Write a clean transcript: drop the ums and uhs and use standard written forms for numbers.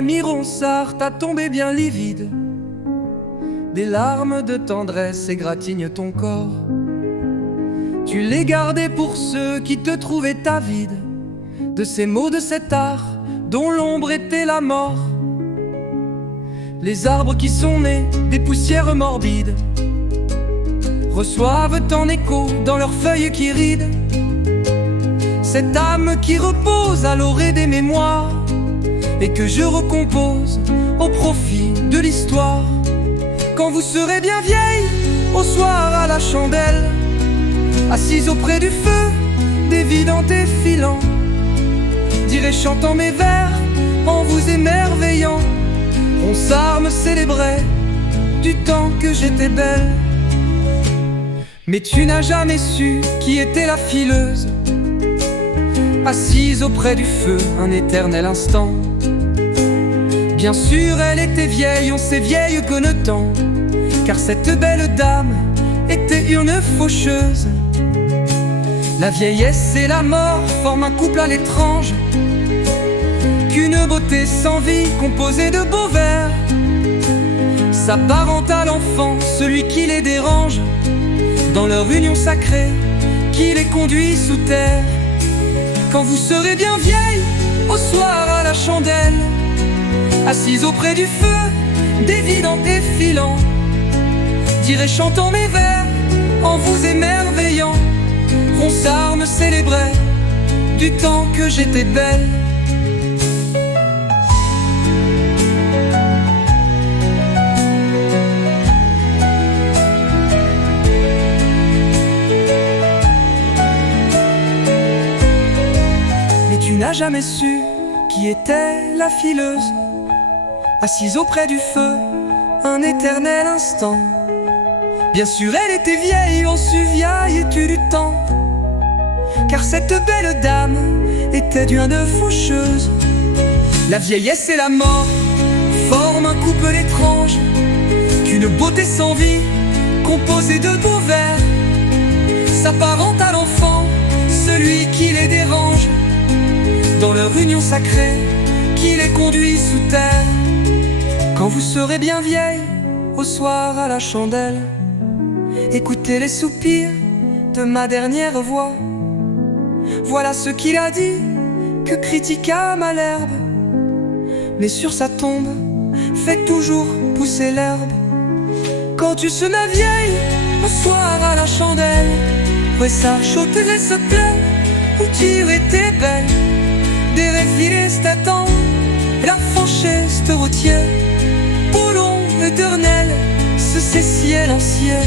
ami Ronsard, t'as tombé bien livide. Des larmes de tendresse égratignent ton corps. Tu les gardais pour ceux qui te trouvaient avide de ces mots de cet art dont l'ombre était la mort. Les arbres qui sont nés des poussières morbides reçoivent en écho dans leurs feuilles qui rident cette âme qui repose à l'orée des mémoires et que je recompose au profit de l'histoire. Quand vous serez bien vieille, au soir à la chandelle, assise auprès du feu, dévidant et filant, dirai chantant mes vers en vous émerveillant. Ronsard me célébrait du temps que j'étais belle. Mais tu n'as jamais su qui était la fileuse, assise auprès du feu un éternel instant. Bien sûr elle était vieille, on sait vieille que le temps, car cette belle dame était une faucheuse. La vieillesse et la mort forment un couple à l'étrange, qu'une beauté sans vie composée de beaux vers s'apparente à l'enfant, celui qui les dérange, dans leur union sacrée qui les conduit sous terre. Quand vous serez bien vieille, au soir à la chandelle, assise auprès du feu, dévidant et filant, dirai chantant mes vers en vous émerveillant. Ronsard me célébrait du temps que j'étais belle. Mais tu n'as jamais su qui était la fileuse, assise auprès du feu un éternel instant. Bien sûr elle était vieille, on sut vieille-tu du temps, car cette belle dame était d'une faucheuse. La vieillesse et la mort forment un couple étrange, qu'une beauté sans vie composée de beaux vers s'apparente à l'enfant, celui qui les dérange, dans leur union sacrée qui les conduit sous terre. Quand vous serez bien vieille, au soir à la chandelle, écoutez les soupirs de ma dernière voix. Voilà ce qu'il a dit, que critiqua Malherbe, mais sur sa tombe fait toujours pousser l'herbe. Quand tu seras vieille, au soir à la chandelle, ça chauterait ce plein où tu étais belle. Des réfilés t'attendent, la franchise te retient, pour long éternel, ce ciel en ciel.